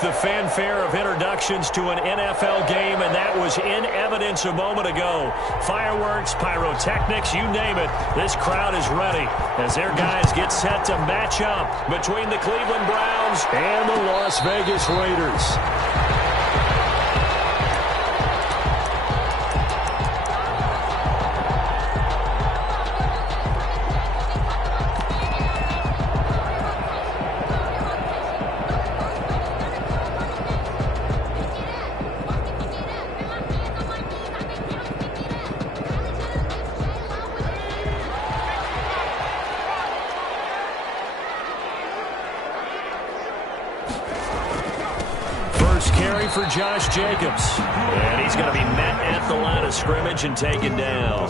the fanfare of introductions to an NFL game, and that was in evidence a moment ago. Fireworks, pyrotechnics, you name it. This crowd is ready as their guys get set to match up between the Cleveland Browns and the Las Vegas Raiders. Carry for Josh Jacobs. And he's going to be met at the line of scrimmage and taken down.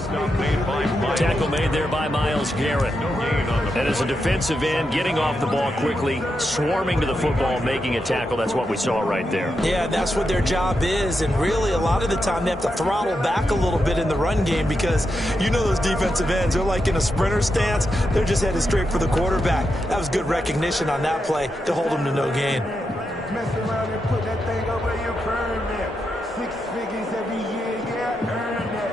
Tackle made there by Myles Garrett. And as a defensive end, getting off the ball quickly, swarming to the football, making a tackle, that's what we saw right there. Yeah, that's what their job is. And really, a lot of the time, they have to throttle back a little bit in the run game because you know those defensive ends, they're like in a sprinter stance. They're just headed straight for the quarterback. That was good recognition on that play to hold them to no gain. Mess around and put that thing over your permit. 6 figures every year, yeah, I earned that.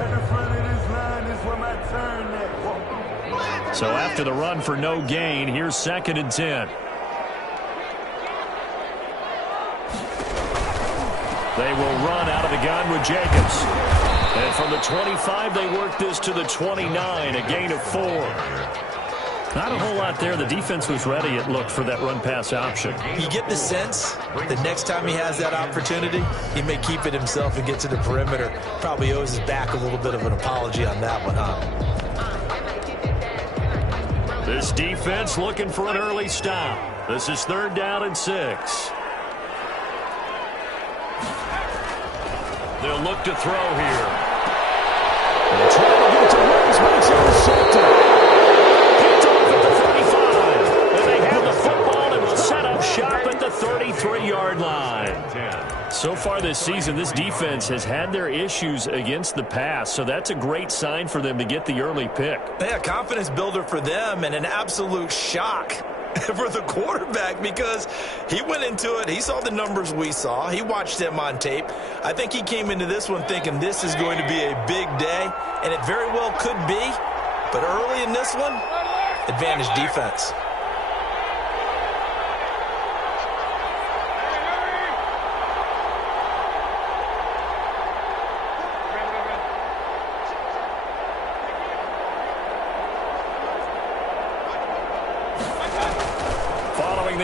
At the front of this line is where my turn at. So after the run for no gain, here's 2nd and 10. They will run out of the gun with Jacobs. And from the 25, they work this to the 29, a gain of 4. Not a whole lot there. The defense was ready, it looked, for that run-pass option. You get the sense that next time he has that opportunity, he may keep it himself and get to the perimeter. Probably owes his back a little bit of an apology on that one, huh? This defense looking for an early stop. This is 3rd down and 6. They'll look to throw here. They're trying to get to Williams, but it's intercepted. Shop at the 33-yard line. So far this season, this defense has had their issues against the pass, so that's a great sign for them to get the early pick. Yeah, confidence builder for them and an absolute shock for the quarterback because he went into it. He saw the numbers we saw. He watched them on tape. I think he came into this one thinking this is going to be a big day, and it very well could be. But early in this one, advantage defense.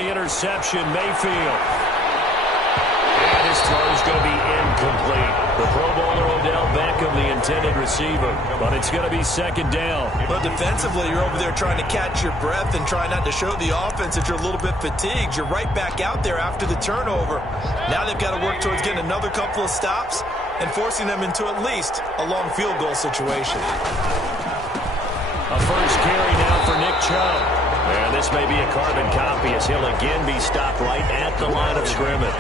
Interception, Mayfield. And his throw is going to be incomplete. The Pro Bowler Odell Beckham, the intended receiver. But it's going to be 2nd down. Well, defensively, you're over there trying to catch your breath and try not to show the offense that you're a little bit fatigued. You're right back out there after the turnover. Now they've got to work towards getting another couple of stops and forcing them into at least a long field goal situation. A first carry now for Nick Chubb. And this may be a carbon copy as he'll again be stopped right at the line of scrimmage.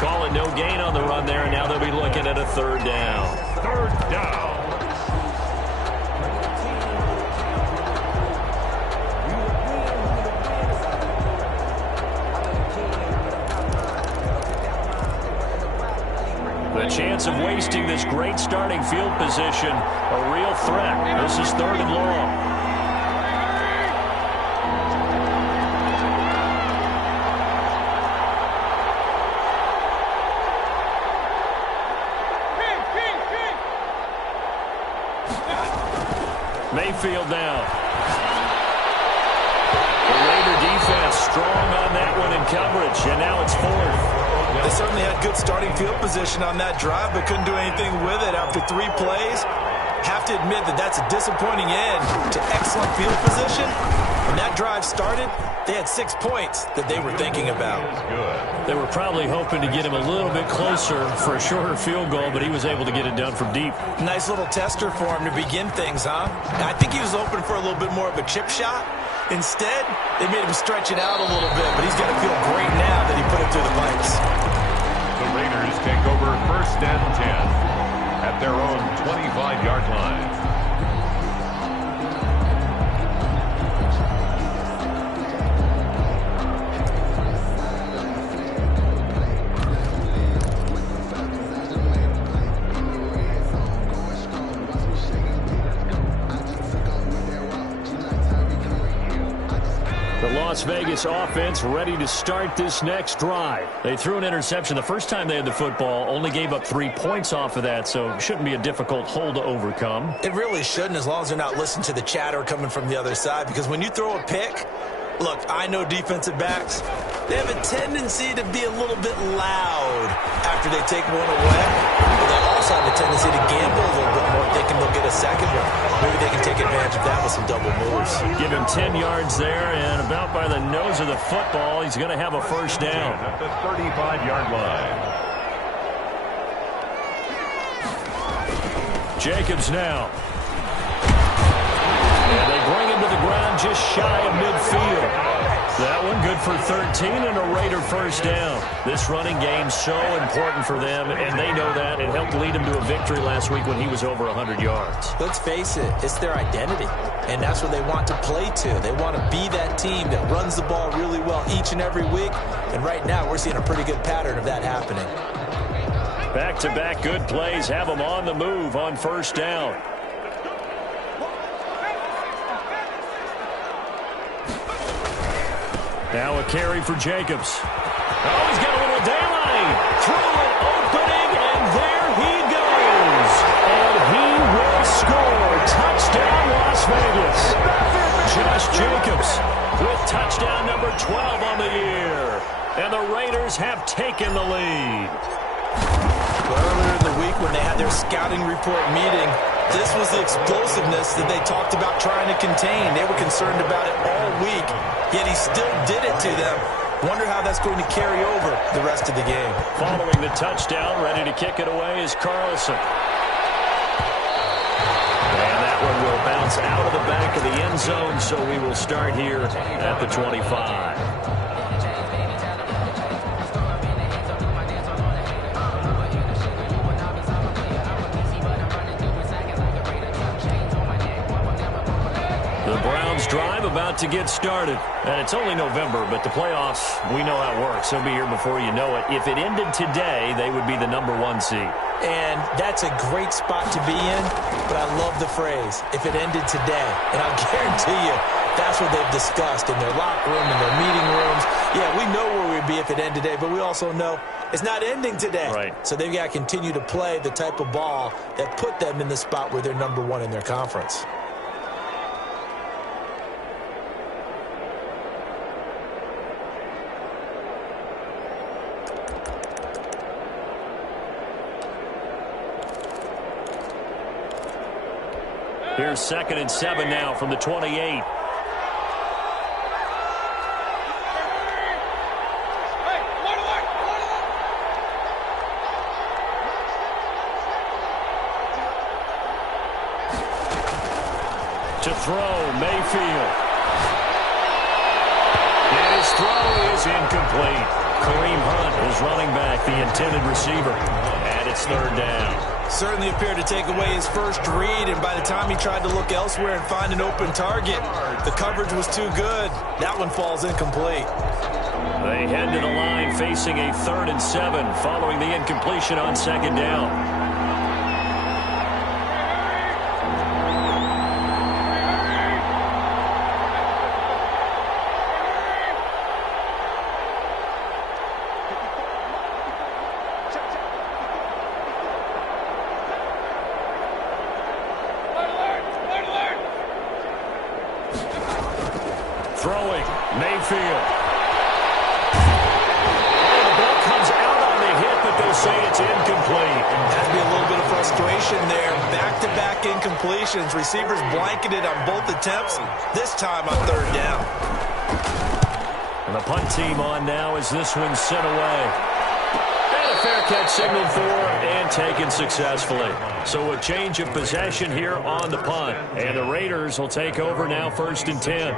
Call it no gain on the run there, and now they'll be looking at a 3rd down. 3rd down. The chance of wasting this great starting field position, a real threat. This is 3rd and long. Mayfield now. The Raider defense strong on that one in coverage, and now it's 4th. They certainly had good starting field position on that drive, but couldn't do anything with it after 3 plays. Have to admit that that's a disappointing end to excellent field position. When that drive started, they had 6 points that they were thinking about. They were probably hoping to get him a little bit closer for a shorter field goal, but he was able to get it done from deep. Nice little tester for him to begin things, huh? I think he was open for a little bit more of a chip shot. Instead, they made him stretch it out a little bit, but he's got to feel great now that he put it through the pipes. The Raiders take over 1st and 10 at their own 25-yard line. Las Vegas offense ready to start this next drive. They threw an interception the first time they had the football, only gave up 3 points off of that, so it shouldn't be a difficult hole to overcome. It really shouldn't, as long as they're not listening to the chatter coming from the other side, because when you throw a pick, look, I know defensive backs, they have a tendency to be a little bit loud after they take one away. But they also have a tendency to gamble a little bit more, thinking they'll get a second one. Maybe they can take advantage of that with some double moves. Give him 10 yards there, and about by the nose of the football, he's going to have a first down. At the 35-yard line. Jacobs now. And they bring him to the ground just shy of midfield. That one good for 13 and a Raider first down. This running game so important for them, and they know that. It helped lead him to a victory last week when he was over 100 yards. Let's face it, it's their identity, and that's what they want to play to. They want to be that team that runs the ball really well each and every week, and right now we're seeing a pretty good pattern of that happening. Back-to-back good plays have them on the move on first down. Now a carry for Jacobs. Oh, he's got a little daylight. Through an opening, and there he goes. And he will score. Touchdown, Las Vegas. Josh Jacobs with touchdown number 12 on the year. And the Raiders have taken the lead. Earlier in the week when they had their scouting report meeting, this was the explosiveness that they talked about trying to contain. They were concerned about it all week, yet he still did it to them. Wonder how that's going to carry over the rest of the game. Following the touchdown, ready to kick it away is Carlson. And that one will bounce out of the back of the end zone, so we will start here at the 25. The Browns drive about to get started. And it's only November, but the playoffs, we know how it works. They'll be here before you know it. If it ended today, they would be the #1 seed. And that's a great spot to be in, but I love the phrase, if it ended today. And I'll guarantee you, that's what they've discussed in their locker room, in their meeting rooms. Yeah, we know where we'd be if it ended today, but we also know it's not ending today. Right. So they've got to continue to play the type of ball that put them in the spot where they're #1 in their conference. Here's 2nd and 7 now from the 28. To throw, Mayfield. And his throw is incomplete. Kareem Hunt is running back, the intended receiver. And it's 3rd down. Certainly appeared to take away his first read, and by the time he tried to look elsewhere and find an open target, the coverage was too good. That one falls incomplete. They head to the line facing a 3rd and 7 following the incompletion on 2nd down. Throwing, Mayfield. Oh, the ball comes out on the hit, but they say it's incomplete. Has to be a little bit of frustration there. Back-to-back incompletions. Receivers blanketed on both attempts, this time on 3rd down. And the punt team on now as this one's sent away. And a fair catch signaled for and taken successfully. So a change of possession here on the punt. And the Raiders will take over now 1st and 10.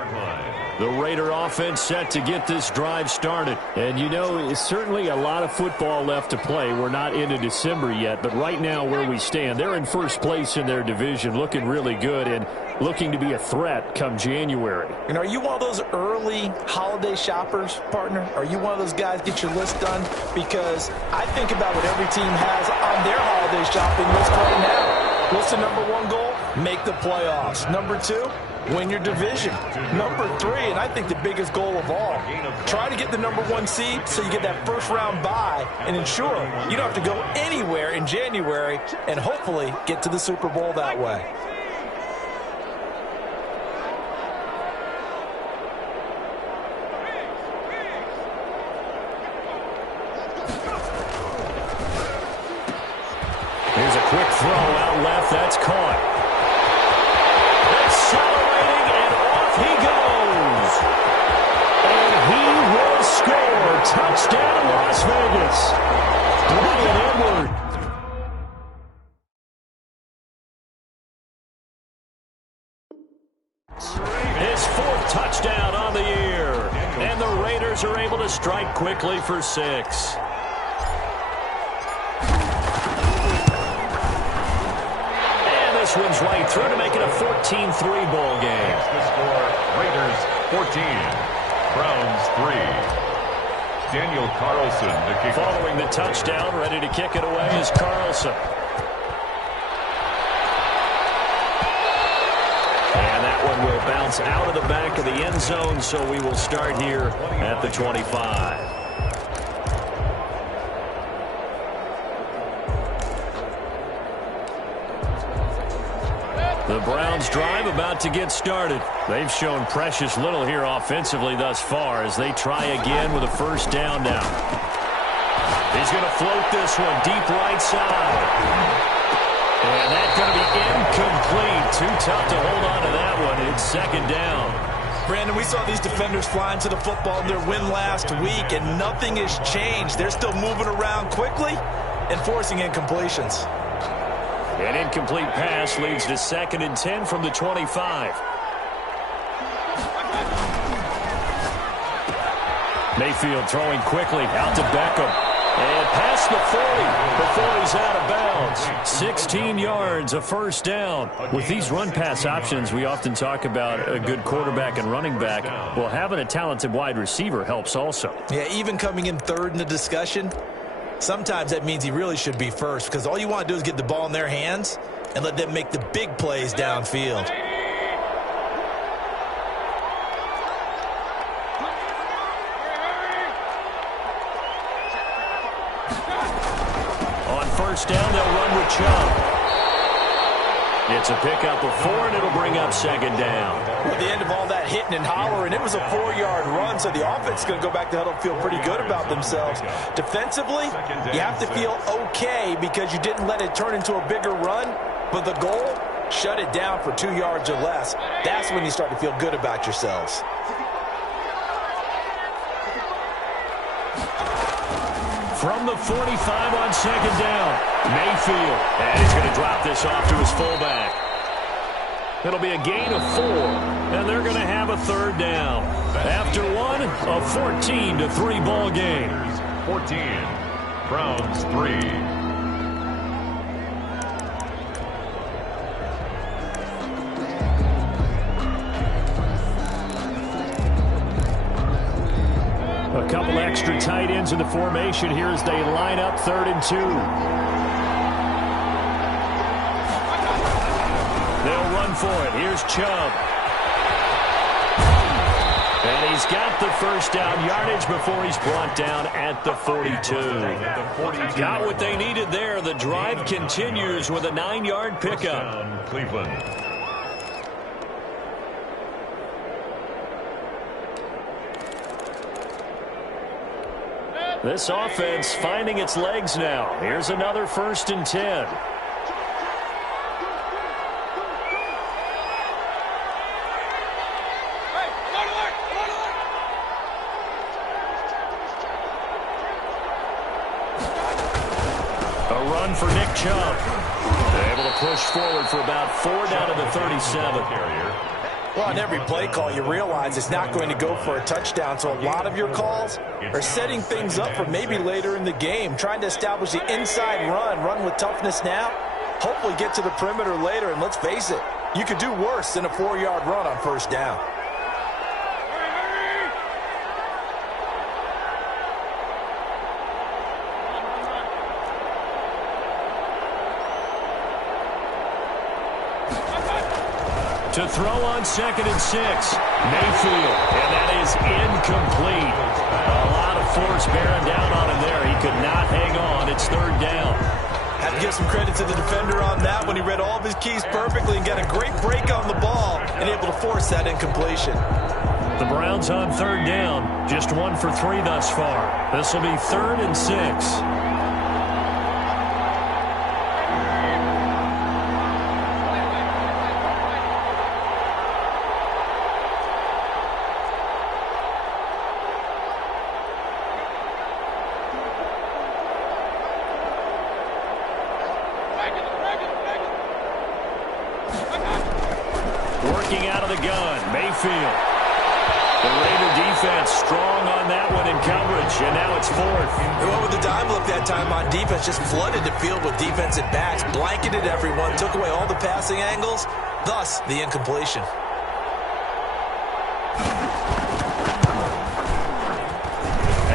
The Raider offense set to get this drive started. And, you know, it's certainly a lot of football left to play. We're not into December yet, but right now where we stand, they're in first place in their division, looking really good and looking to be a threat come January. And are you one of those early holiday shoppers, partner? Are you one of those guys get your list done? Because I think about what every team has on their holiday shopping list right now. What's the #1 goal? Make the playoffs. #2, win your division. Number 3, and I think the biggest goal of all, try to get the number 1 seed so you get that first-round bye and ensure you don't have to go anywhere in January and hopefully get to the Super Bowl that way. Here's a quick throw out left. That's caught. Accelerating, and off he goes. And he will score. Touchdown, Las Vegas. Bryan Edwards. His 4th touchdown on the year. And the Raiders are able to strike quickly for 6. This one's right through to make it a 14-3 ball game. The score, Raiders 14, Browns 3. Daniel Carlson to kick. Following the touchdown, ready to kick it away is Carlson. And that one will bounce out of the back of the end zone, so we will start here at the 25. The Browns drive about to get started. They've shown precious little here offensively thus far as they try again with a first down now. He's going to float this one deep right side. And that's going to be incomplete. Too tough to hold on to that one. It's 2nd down. Brandon, we saw these defenders flying to the football in their win last week, and nothing has changed. They're still moving around quickly and forcing incompletions. An incomplete pass leads to 2nd and 10 from the 25. Mayfield throwing quickly out to Beckham. And past the 40 before he's out of bounds. 16 yards, a first down. With these run-pass options, we often talk about a good quarterback and running back. Well, having a talented wide receiver helps also. Yeah, even coming in 3rd in the discussion, sometimes that means he really should be first because all you want to do is get the ball in their hands and let them make the big plays downfield. On first down, they'll run with Chubb. It's a pickup of 4, and it'll bring up 2nd down. At the end of all that hitting and hollering, it was a 4-yard run, so the offense is going to go back to huddle and feel pretty good about themselves. Defensively, you have to feel okay because you didn't let it turn into a bigger run, but the goal, shut it down for 2 yards or less. That's when you start to feel good about yourselves. From the 45 on 2nd down, Mayfield. And he's going to drop this off to his fullback. It'll be a gain of 4, and they're going to have a 3rd down. After one, a 14-3 ball game. 14, Browns 3. A couple extra tight ends in the formation here as they line up 3rd and 2. They'll run for it. Here's Chubb. And he's got the first down yardage before he's brought down at the 42. Got what they needed there. The drive continues with a 9-yard pickup. Cleveland. This offense finding its legs now. Here's another 1st and 10. A run for Nick Chubb. They're able to push forward for about 4 down to the 37. Well, on every play call, you realize it's not going to go for a touchdown, so a lot of your calls are setting things up for maybe later in the game, trying to establish the inside run with toughness now, hopefully get to the perimeter later, and let's face it, you could do worse than a 4-yard run on first down. To throw on 2nd and 6. Mayfield, and that is incomplete. A lot of force bearing down on him there. He could not hang on. It's 3rd down. Have to give some credit to the defender on that when he read all of his keys perfectly and got a great break on the ball and able to force that incompletion. The Browns on 3rd down. Just 1 for 3 thus far. This will be 3rd and 6. Working out of the gun, Mayfield. The Raider defense strong on that one in coverage, and now it's 4th. They went with the dime look that time on defense, just flooded the field with defensive backs, blanketed everyone, took away all the passing angles, thus the incompletion.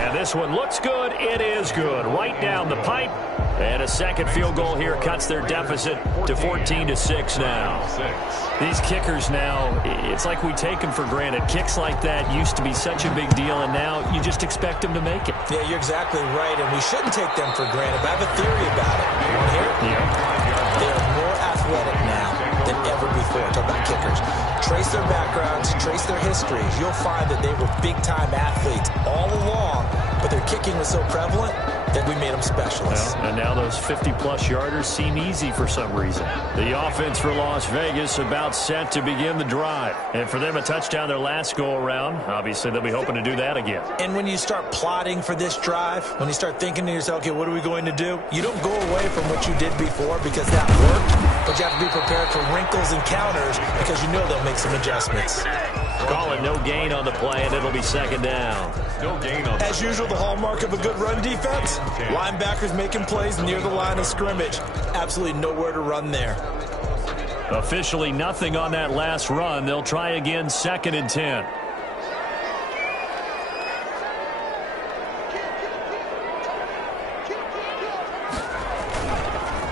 And this one looks good. It is good. Right down the pipe. And a second field goal here cuts their deficit to 14-6 now. These kickers now, it's like we take them for granted. Kicks like that used to be such a big deal, and now you just expect them to make it. Yeah, you're exactly right, and we shouldn't take them for granted. But I have a theory about it. You want to hear it? Yeah. They are more athletic now than ever before. Talk about kickers. Trace their backgrounds, trace their histories. You'll find that they were big-time athletes all along, but their kicking was so prevalent that we made them specialists. Well, and now those 50-plus yarders seem easy for some reason. The offense for Las Vegas about set to begin the drive. And for them, a touchdown their last go-around. Obviously, they'll be hoping to do that again. And when you start plotting for this drive, when you start thinking to yourself, okay, what are we going to do? You don't go away from what you did before because that worked, but you have to be prepared for wrinkles and counters because you know they'll make some adjustments. Call it no gain on the play, and it'll be 2nd down. No gain on As usual, the hallmark of a good run defense, linebackers making plays near the line of scrimmage. Absolutely nowhere to run there. Officially nothing on that last run. They'll try again 2nd and 10.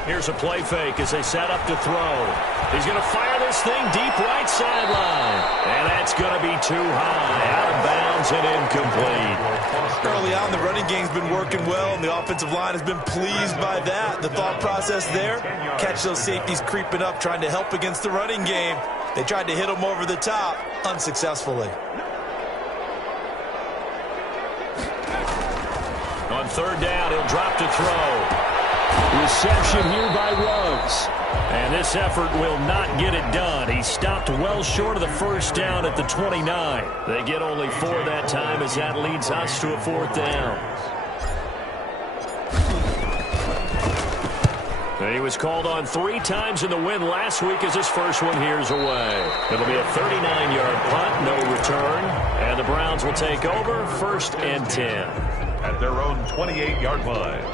Here's a play fake as they set up to throw. He's going to fire this thing deep right sideline. And that's going to be too high. Out of bounds and incomplete. Early on, the running game's been working well, and the offensive line has been pleased by that. The thought process there, catch those safeties creeping up, trying to help against the running game. They tried to hit them over the top, unsuccessfully. On 3rd down, he'll drop to throw. Reception here by Ruggs. And this effort will not get it done. He stopped well short of the 1st down at the 29. They get only 4 that time as that leads us to a 4th down. He was called on 3 times in the win last week as his first one here's away. It'll be a 39-yard punt, no return. And the Browns will take over 1st and 10. at their own 28-yard line.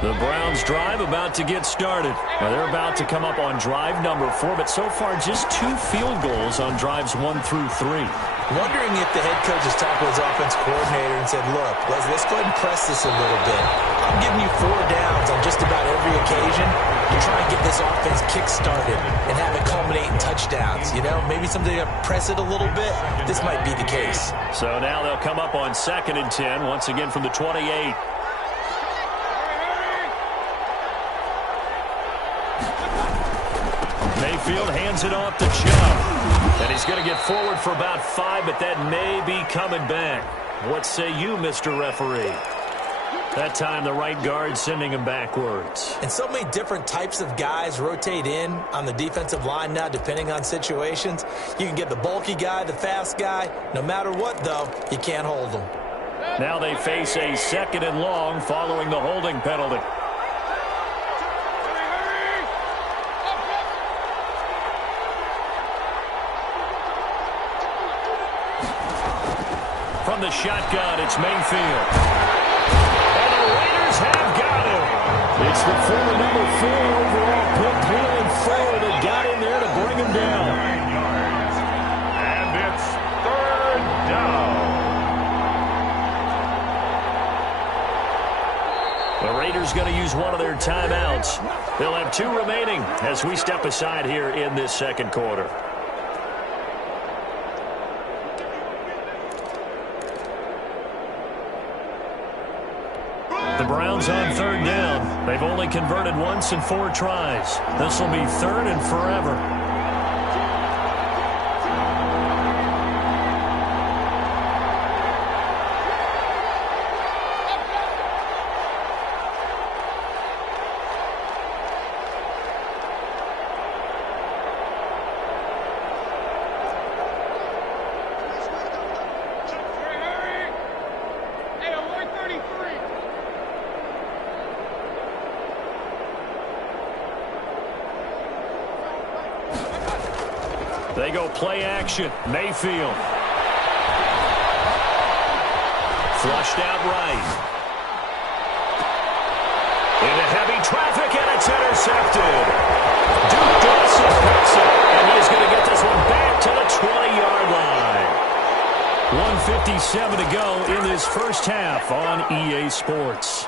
The Browns drive about to get started. Now they're about to come up on drive number 4, but so far just 2 field goals on drives 1 through 3. Wondering if the head coach has talked with his offense coordinator and said, look, let's go ahead and press this a little bit. I'm giving you 4 downs on just about every occasion to try and get this offense kick-started and have it culminate in touchdowns. You know, maybe someday to press it a little bit. This might be the case. So now they'll come up on 2nd and 10, once again from the 28. Mayfield hands it off to Chubb. And he's going to get forward for about 5, but that may be coming back. What say you, Mr. Referee? That time the right guard sending him backwards. And so many different types of guys rotate in on the defensive line now, depending on situations. You can get the bulky guy, the fast guy. No matter what, though, you can't hold them. Now they face a 2nd and long following the holding penalty. From the shotgun, it's Mayfield. And the Raiders have got him. It's the former number 4 overall pick, Leland Ford, that got in there to bring him down. And it's 3rd down. The Raiders going to use one of their timeouts. They'll have 2 remaining as we step aside here in this second quarter. The Browns on 3rd down. They've only converted once in 4 tries. This will be 3rd and forever. They go play action. Mayfield. Flushed out right. Into heavy traffic, and it's intercepted. Duke Dawson picks it, and he's going to get this one back to the 20-yard line. 1:57 to go in this first half on EA Sports.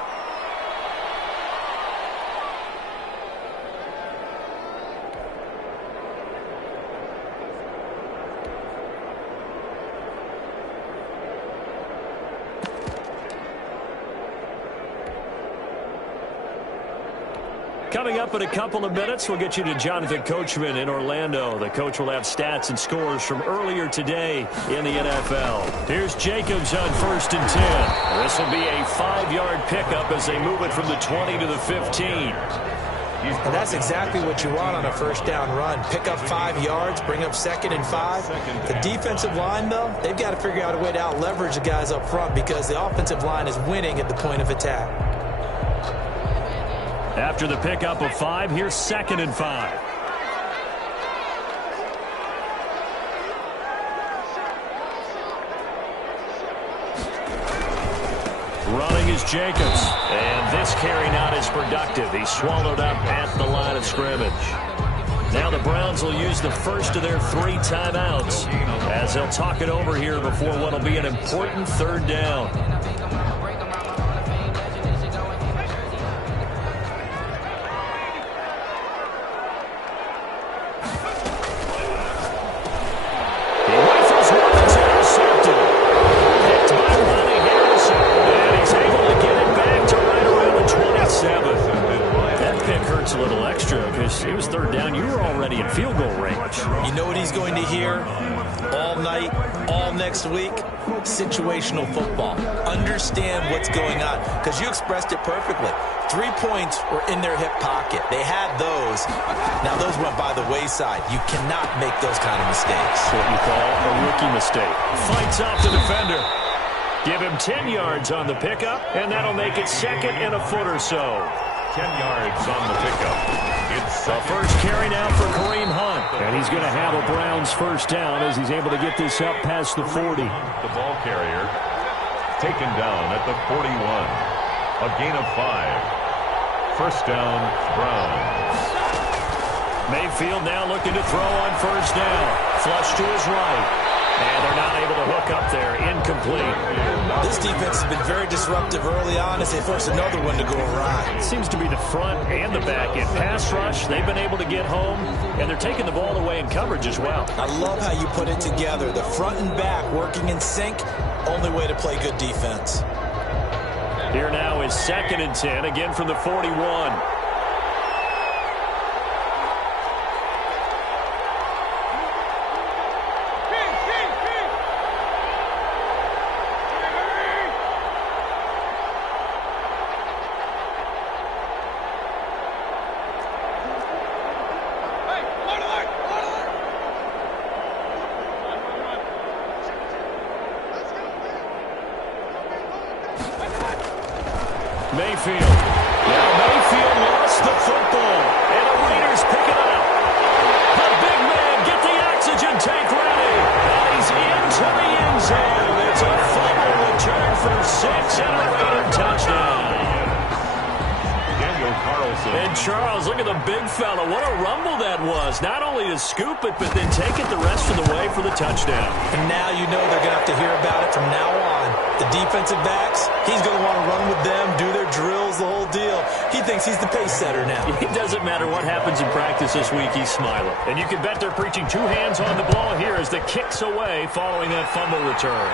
Coming up in a couple of minutes, we'll get you to Jonathan Coachman in Orlando. The coach will have stats and scores from earlier today in the NFL. Here's Jacobs on 1st and 10. This will be a 5-yard pickup as they move it from the 20 to the 15. And that's exactly what you want on a first down run. Pick up 5 yards, bring up 2nd and 5. The defensive line, though, they've got to figure out a way to out-leverage the guys up front because the offensive line is winning at the point of attack. After the pickup of 5, here's 2nd and 5. Running is Jacobs. And this carry not as productive. He's swallowed up at the line of scrimmage. Now the Browns will use the first of their 3 timeouts as they'll talk it over here before what will be an important 3rd down. A little extra because it was 3rd down. You were already in field goal range. You know what he's going to hear all night, all next week? Situational football. Understand what's going on because you expressed it perfectly. 3 points were in their hip pocket. They had those. Now those went by the wayside. You cannot make those kind of mistakes. What you call a rookie mistake. Fights off the defender. Give him 10 yards on the pickup, and that'll make it 2nd and a foot or so. 10 yards on the pickup. It's the first carry now for Kareem Hunt. And he's going to have a Browns first down as he's able to get this up past the 40. The ball carrier taken down at the 41. A gain of 5. First down, Browns. Mayfield now looking to throw on first down. Flush to his right. And they're not able to hook up there. Incomplete. This defense has been very disruptive early on as they force another one to go awry. It seems to be the front and the back end. Pass rush, they've been able to get home, and they're taking the ball away in coverage as well. I love how you put it together. The front and back working in sync, only way to play good defense. Here now is 2nd and 10, again from the 41. Mayfield. Now Mayfield lost the football, and the Raiders pick it up. The big man, get the oxygen tank ready. And he's into the end zone. It's a fumble return for 6 and a Raider touchdown. Daniel And Charles, look at the big fella. What a rumble that was. Not only to scoop it, but then take it the rest of the way for the touchdown. And now you know they're going to have to hear about it from now on. The defensive backs, he's going to want to run with them, do their drills, the whole deal. He thinks he's the pace setter now. It doesn't matter what happens in practice this week, he's smiling. And you can bet they're preaching two hands on the ball here as the kick's away following that fumble return.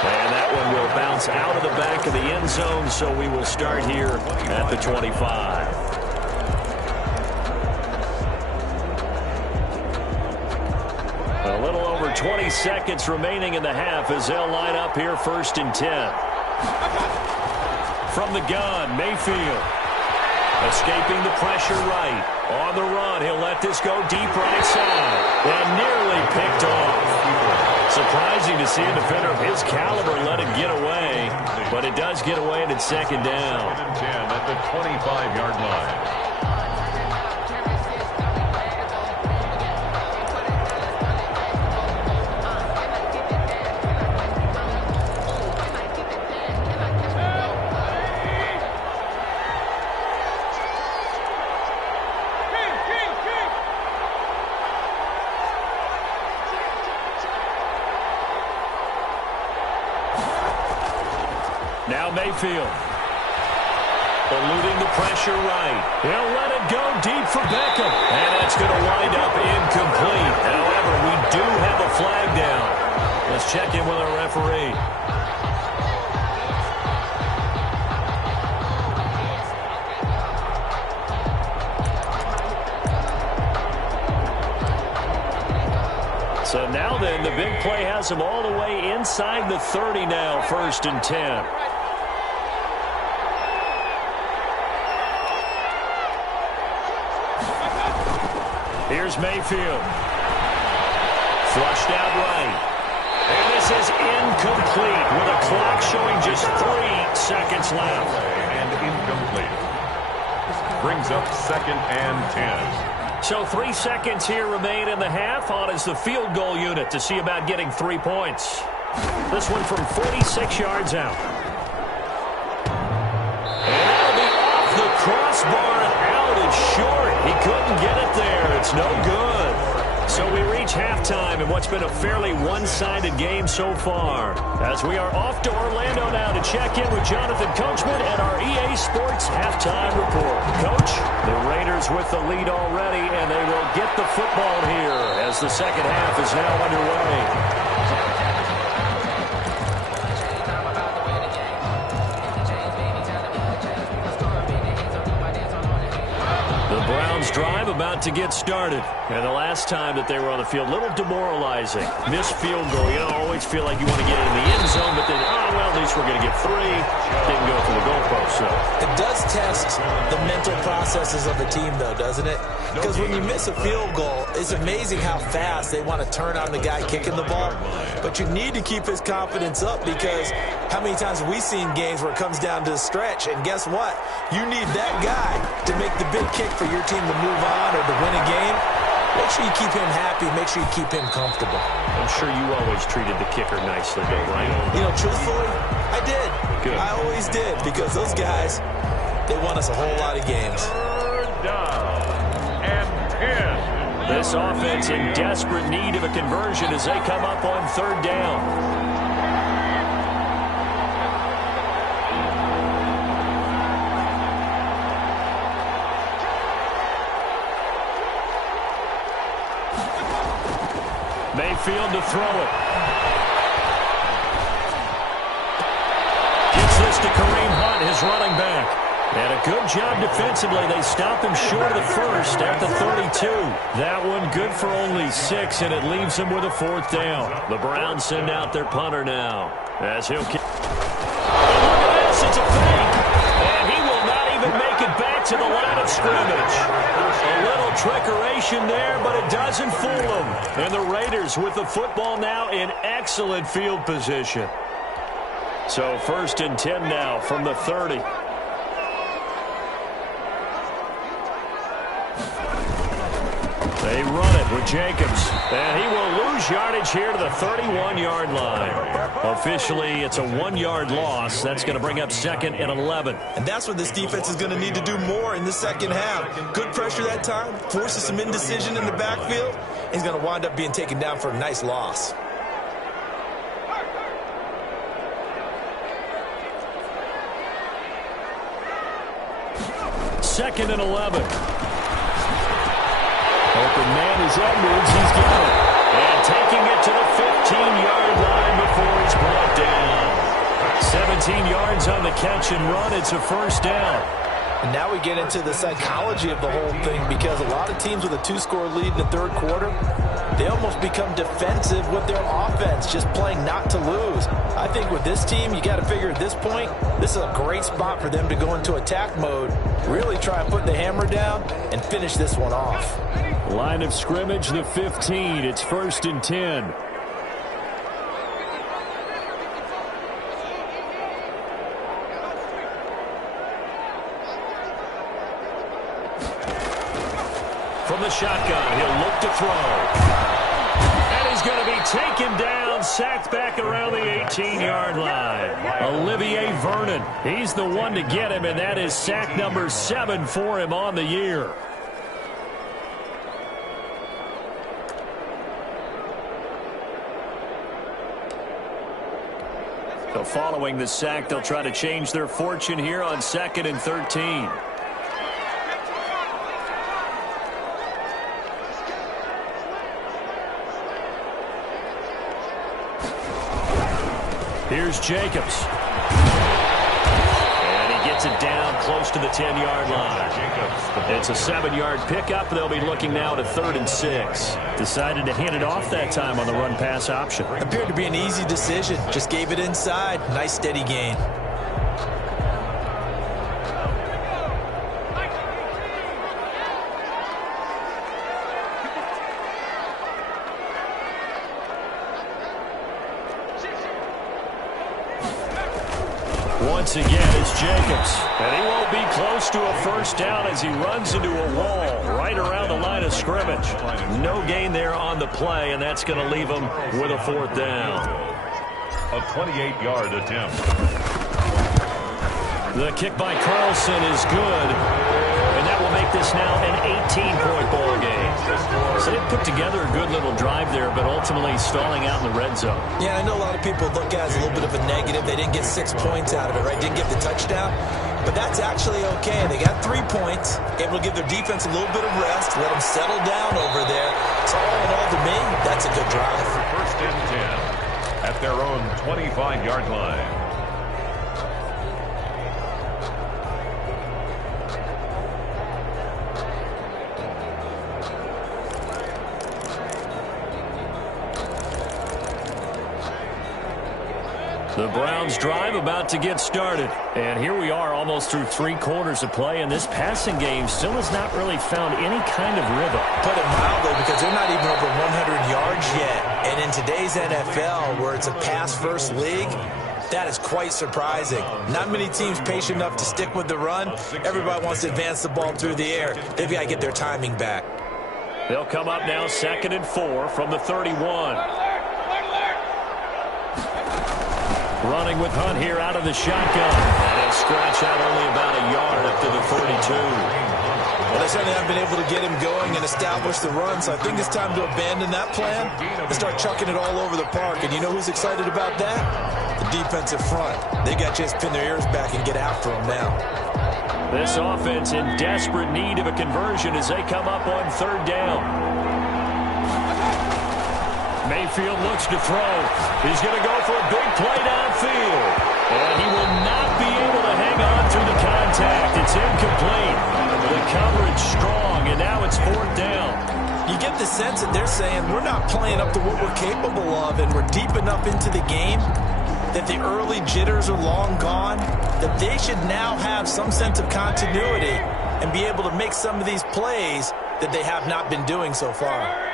And that one will bounce out of the back of the end zone, so we will start here at the 25. A little over 20 seconds remaining in the half as they'll line up here 1st and 10. From the gun, Mayfield. Escaping the pressure right. On the run, he'll let this go deep right side. And nearly picked off. Surprising to see a defender of his caliber let it get away. But it does get away and it's 2nd down. 2nd and 10 at the 25-yard line. Now Mayfield. Eluding the pressure right. He'll let it go deep for Beckham. And that's going to wind up incomplete. However, we do have a flag down. Let's check in with our referee. So now then, the big play has him all the way inside the 30 now, 1st and 10. Here's Mayfield. Flushed out right. And this is incomplete with a clock showing just 3 seconds left. And incomplete. Brings up 2nd and 10. So 3 seconds here remain in the half. On is the field goal unit to see about getting 3 points. This one from 46 yards out. And that'll be off the crossbar and out and short. He couldn't get it there. It's no good. So we reach halftime in what's been a fairly one-sided game so far. As we are off to Orlando now to check in with Jonathan Coachman and our EA Sports Halftime Report. Coach, the Raiders with the lead already, and they will get the football here as the second half is now underway. Browns drive about to get started. And the last time that they were on the field, a little demoralizing. Missed field goal. You don't always feel like you want to get in the end zone, but then, oh, well, at least we're going to get 3. Didn't go for the goalpost, so. It does test the mental processes of the team, though, doesn't it? Because when you miss a field goal, it's amazing how fast they want to turn on the guy kicking the ball. But you need to keep his confidence up because how many times have we seen games where it comes down to the stretch? And guess what? You need that guy to make the big kick for your team to move on or to win a game. Make sure you keep him happy. Make sure you keep him comfortable. I'm sure you always treated the kicker nicely, though, right? You know, truthfully, I did. Good. I always did because those guys, they won us a whole lot of games. 3rd down and 10. This offense in desperate need of a conversion as they come up on 3rd down. Mayfield to throw it. Gets this to Kareem Hunt, his running back. And a good job defensively. They stop him short of the first at the 32. That one good for only 6, and it leaves him with a 4th down. The Browns send out their punter now as he'll kick. Look at this. It's a fake. And he will not even make it back to the line of scrimmage. A little trickeration there, but it doesn't fool them. And the Raiders with the football now in excellent field position. So 1st and 10 now from the 30. They run it with Jacobs, and he will lose yardage here to the 31-yard line. Officially, it's a 1-yard loss. That's going to bring up 2nd and 11. And that's what this defense is going to need to do more in the second half. Good pressure that time, forces some indecision in the backfield. He's going to wind up being taken down for a nice loss. Second and 11. Open man is Edwards. He's got it. And taking it to the 15-yard line before he's brought down. 17 yards on the catch and run. It's a first down. And now we get into the psychology of the whole thing, because a lot of teams with a 2-score lead in the third quarter, they almost become defensive with their offense, just playing not to lose. I think with this team, you got to figure at this point, this is a great spot for them to go into attack mode, really try and put the hammer down and finish this one off. Line of scrimmage, the 15. It's 1st and 10. From the shotgun, he'll look to throw. And he's going to be taken down, sacked back around the 18-yard line. Olivier Vernon, he's the one to get him, and that is sack number 7 for him on the year. So following the sack, they'll try to change their fortune here on 2nd and 13. Here's Jacobs. And he gets it down close to the 10-yard line. It's a 7-yard pickup. They'll be looking now to 3rd and 6. Decided to hand it off that time on the run-pass option. Appeared to be an easy decision. Just gave it inside. Nice steady gain. Once again, it's Jacobs. And he won't be close to a first down as he runs into a wall right around the line of scrimmage. No gain there on the play, and that's going to leave him with a 4th down. A 28-yard attempt. The kick by Carlson is good. And that will make this now an 18-point ball game. So they put together a good little drive there, but ultimately stalling out in the red zone. Yeah, I know a lot of people look at it as a little bit of a negative. They didn't get 6 points out of it, right? Didn't get the touchdown. But that's actually okay. They got 3 points, able to give their defense a little bit of rest, let them settle down over there. So all in all, to me, that's a good drive. 1st and 10 at their own 25-yard line. The Browns drive about to get started. And here we are almost through 3 quarters of play, and this passing game still has not really found any kind of rhythm. Put it mildly, because they're not even over 100 yards yet. And in today's NFL, where it's a pass-first league, that is quite surprising. Not many teams patient enough to stick with the run. Everybody wants to advance the ball through the air. They've got to get their timing back. They'll come up now 2nd and 4 from the 31. Running with Hunt here out of the shotgun. And he'll scratch out only about a yard up to the 42. Well, they certainly haven't been able to get him going and establish the run, so I think it's time to abandon that plan and start chucking it all over the park. And you know who's excited about that? The defensive front. They got a chance to pin their ears back and get after him now. This offense in desperate need of a conversion as they come up on 3rd down. Mayfield looks to throw. He's going to go for a big play downfield. And he will not be able to hang on through the contact. It's incomplete. The coverage strong, and now it's 4th down. You get the sense that they're saying we're not playing up to what we're capable of, and we're deep enough into the game that the early jitters are long gone, that they should now have some sense of continuity and be able to make some of these plays that they have not been doing so far.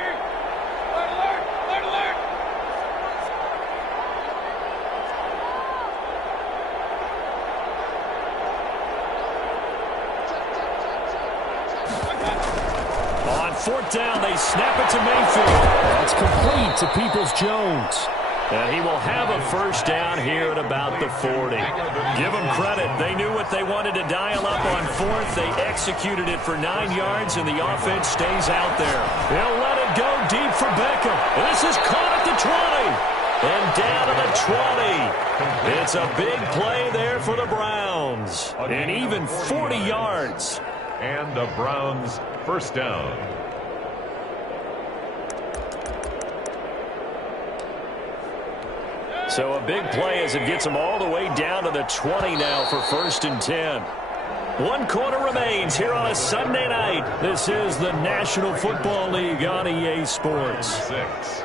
fourth down. They snap it to Mayfield. That's complete to Peoples-Jones. And he will have a first down here at about the 40. Give them credit. They knew what they wanted to dial up on fourth. They executed it for 9 yards, and the offense stays out there. They'll let it go deep for Beckham. This is caught at the 20. And down to the 20. It's a big play there for the Browns. And even 40 yards. And the Browns first down. So a big play as it gets them all the way down to the 20 now for 1st and 10. 1 quarter remains here on a Sunday night. This is the National Football League on EA Sports. 6.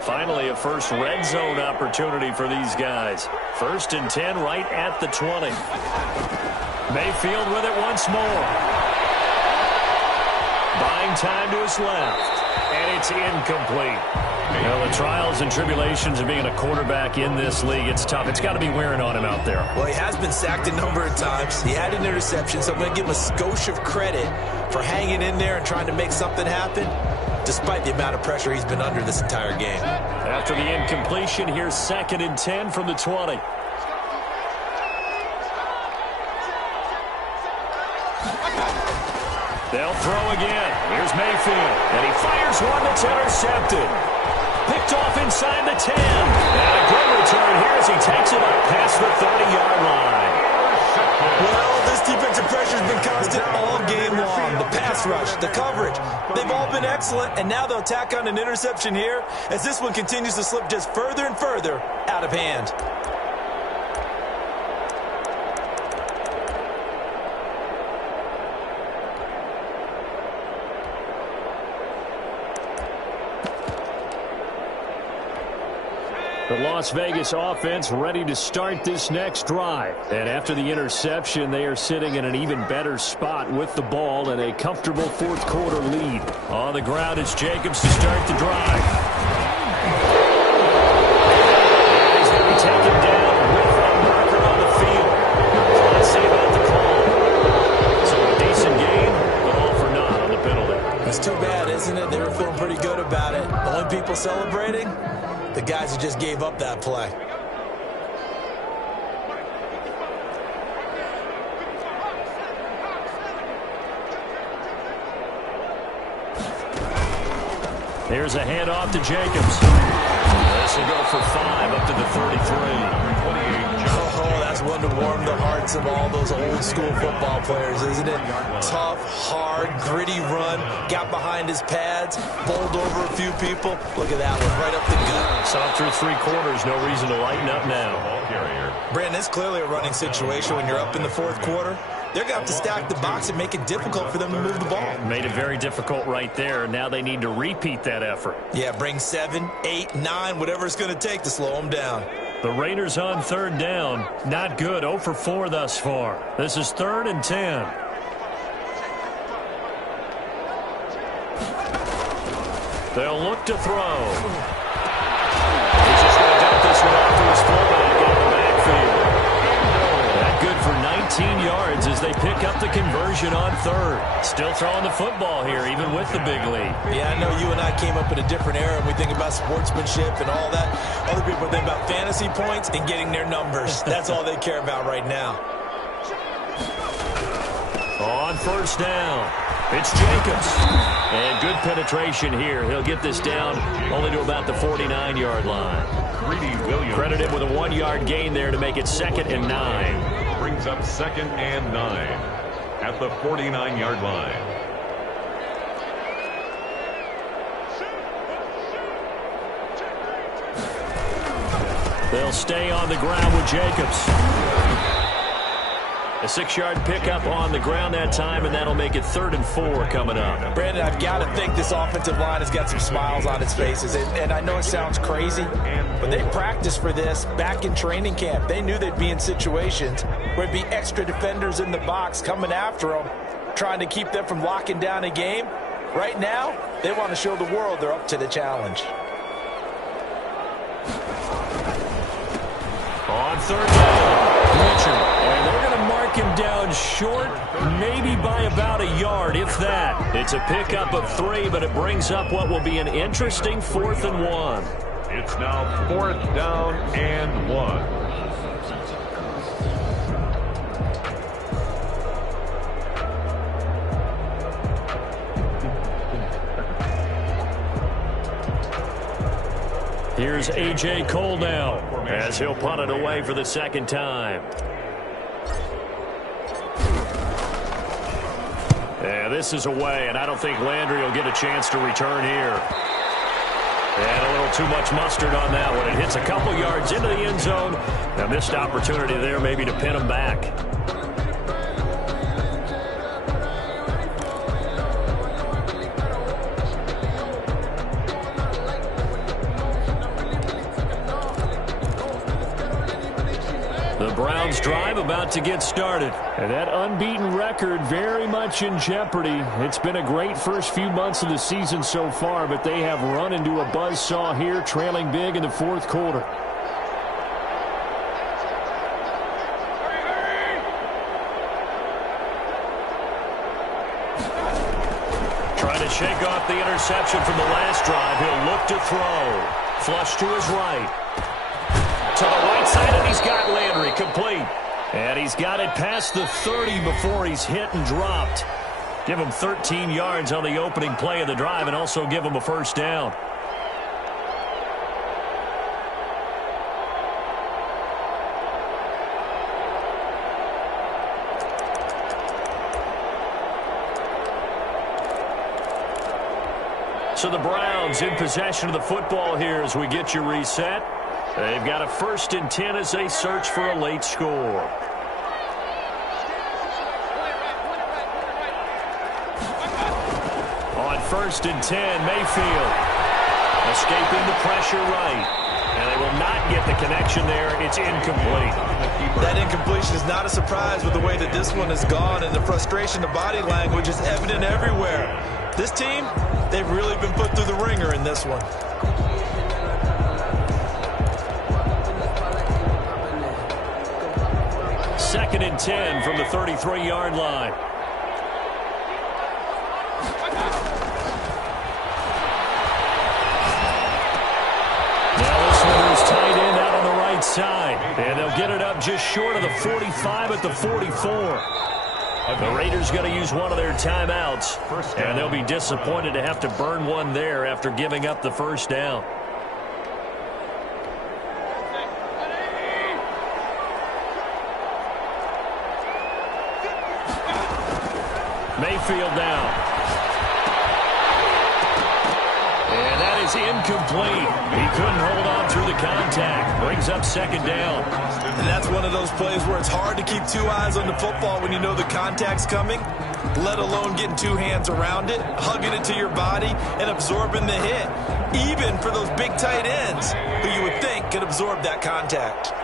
Finally, a first red zone opportunity for these guys. 1st and 10 right at the 20. Mayfield with it once more. Buying time to his left. And it's incomplete. Well, the trials and tribulations of being a quarterback in this league, it's tough. It's got to be wearing on him out there. Well, he has been sacked a number of times. He had an interception, so I'm going to give him a skosh of credit for hanging in there and trying to make something happen, despite the amount of pressure he's been under this entire game. After the incompletion, here's 2nd and 10 from the 20. They'll throw again. Here's Mayfield. And he fires one that's intercepted. Picked off inside the 10. And a good return here as he takes it up past the 30-yard line. Well, this defensive pressure has been constant all game long. The pass rush, the coverage, they've all been excellent. And now they'll tack on an interception here as this one continues to slip just further and further out of hand. The Las Vegas offense ready to start this next drive. And after the interception, they are sitting in an even better spot with the ball and a comfortable 4th quarter lead. On the ground is Jacobs to start the drive. And he's going to be taken down with a marker on the field. Let's see about the call. So a decent gain, but all for naught on the penalty. It's too bad, isn't it? They were feeling pretty good about it. The only people celebrating? The guys who just gave up that play. Here's a handoff to Jacobs. This will go for 5 up to the 33. Oh, that's one to warm the hearts of all those old school football players, isn't it? Tough, hard, gritty run. Got behind his pads, bowled over a few people. Look at that one, right up the gut. Saw through 3 quarters, no reason to lighten up now. Brandon, it's clearly a running situation when you're up in the 4th quarter. They're going to have to stack the box and make it difficult for them to move the ball. Made it very difficult right there. Now they need to repeat that effort. Yeah, bring 7, 8, 9, whatever it's going to take to slow them down. The Raiders on 3rd down. Not good. 0 for 4 thus far. This is 3rd and 10. They'll look to throw. He's just going to dump this one off to his fullback in the backfield. That good for 19 yards as they pick up the conversion on 3rd. Still throwing the football here, even with the big lead. Yeah, I know you and I came up in a different era and we think about sportsmanship and all that. Other people think about fantasy points and getting their numbers. That's all they care about right now. On 1st down, it's Jacobs. And good penetration here. He'll get this down only to about the 49-yard line. Credited with a 1-yard gain there to make it 2nd and 9. Brings up 2nd and 9 at the 49-yard line. They'll stay on the ground with Jacobs. A 6-yard pickup on the ground that time, and that'll make it 3rd and 4 coming up. Brandon, I've got to think this offensive line has got some smiles on its faces. And I know it sounds crazy, but they practiced for this back in training camp. They knew they'd be in situations where there'd be extra defenders in the box coming after them, trying to keep them from locking down a game. Right now, they want to show the world they're up to the challenge. On 3rd down, Richard. And they're going to mark him down comes short, maybe by about a yard, if that. It's a pickup of 3, but it brings up what will be an interesting 4th and 1. It's now 4th down and 1. Here's A.J. Cole now as he'll punt it away for the second time. Yeah, this is away, and I don't think Landry will get a chance to return here. And a little too much mustard on that one. It hits a couple yards into the end zone. A missed opportunity there maybe to pin him back. Browns drive about to get started. And that unbeaten record very much in jeopardy. It's been a great first few months of the season so far, but they have run into a buzzsaw here, trailing big in the 4th quarter. Trying to shake off the interception from the last drive. He'll look to throw. Flush to his right. To the right side, and he's got Landry complete. And he's got it past the 30 before he's hit and dropped. Give him 13 yards on the opening play of the drive and also give him a first down. So the Browns in possession of the football here as we get you reset. They've got a 1st and 10 as they search for a late score. On 1st and 10, Mayfield escaping the pressure right. And they will not get the connection there. It's incomplete. That incompletion is not a surprise with the way that this one has gone, and the frustration, the body language is evident everywhere. This team, they've really been put through the ringer in this one. 2nd and 10 from the 33-yard line. Now this one is tight end out on the right side. And they'll get it up just short of the 45 at the 44. The Raiders going to use one of their timeouts. And they'll be disappointed to have to burn one there after giving up the first down. Mayfield now. And that is incomplete. He couldn't hold on through the contact. Brings up 2nd down. And that's one of those plays where it's hard to keep 2 eyes on the football when you know the contact's coming, let alone getting 2 hands around it, hugging it to your body, and absorbing the hit. Even for those big tight ends who you would think could absorb that contact.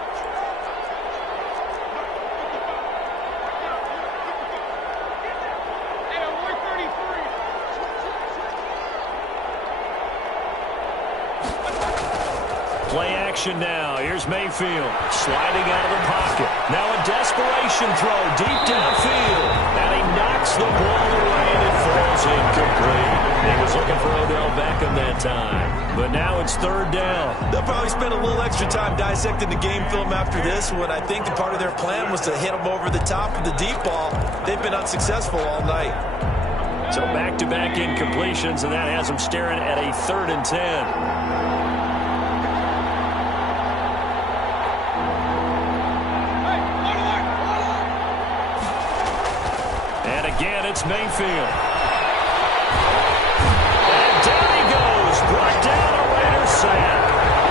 Play action now. Here's Mayfield sliding out of the pocket. Now a desperation throw deep downfield. And he knocks the ball away and it falls incomplete. He was looking for Odell Beckham that time. But now it's 3rd down. They'll probably spend a little extra time dissecting the game film after this one. I think the part of their plan was to hit him over the top of the deep ball. They've been unsuccessful all night. So back-to-back incompletions, and that has them staring at a 3rd and 10. Again, it's Mayfield. And down he goes. Brought down a Raider sack.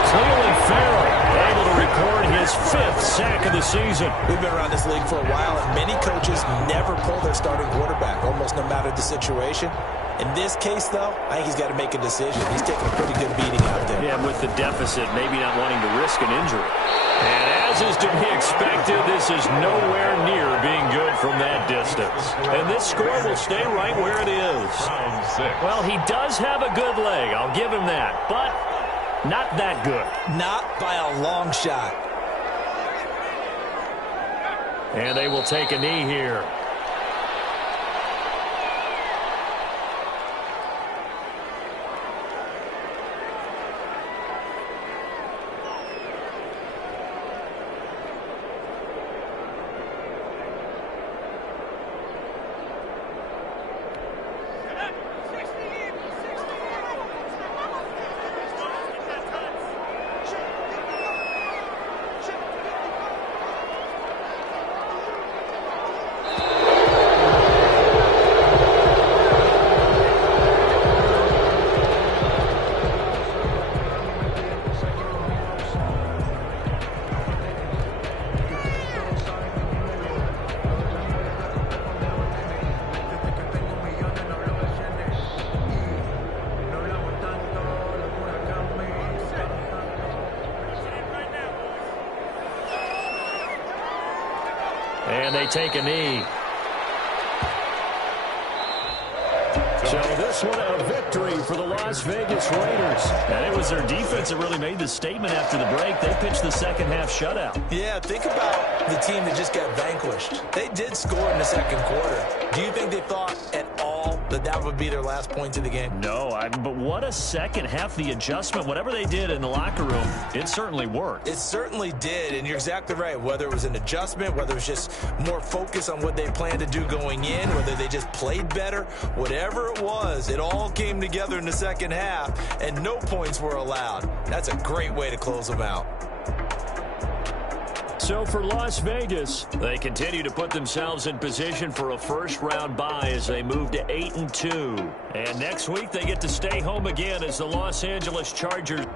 Cleveland Farrell able to record his 5th sack of the season. We've been around this league for a while, and many coaches never pull their starting quarterback, almost no matter the situation. In this case, though, I think he's got to make a decision. He's taking a pretty good beating out there. Yeah, with the deficit, maybe not wanting to risk an injury. And as is to be expected, this is nowhere near being good from that distance. And this score will stay right where it is. Well, he does have a good leg. I'll give him that. But not that good. Not by a long shot. And they will take a knee here. And they take a knee. So this one a victory for the Las Vegas Raiders. And it was their defense that really made the statement after the break. They pitched the second half shutout. Yeah, think about the team that just got vanquished. They did score in the second quarter. Do you think they thought at all that that would be their last point of the game? No, but what a second half. The adjustment, whatever they did in the locker room, it certainly worked. It certainly did, and you're exactly right. Whether it was an adjustment, whether it was just more focus on what they planned to do going in, whether they just played better, whatever it was, it all came together in the second half, and no points were allowed. That's a great way to close them out. So for Las Vegas, they continue to put themselves in position for a first-round bye as they move to 8-2. And next week, they get to stay home again as the Los Angeles Chargers.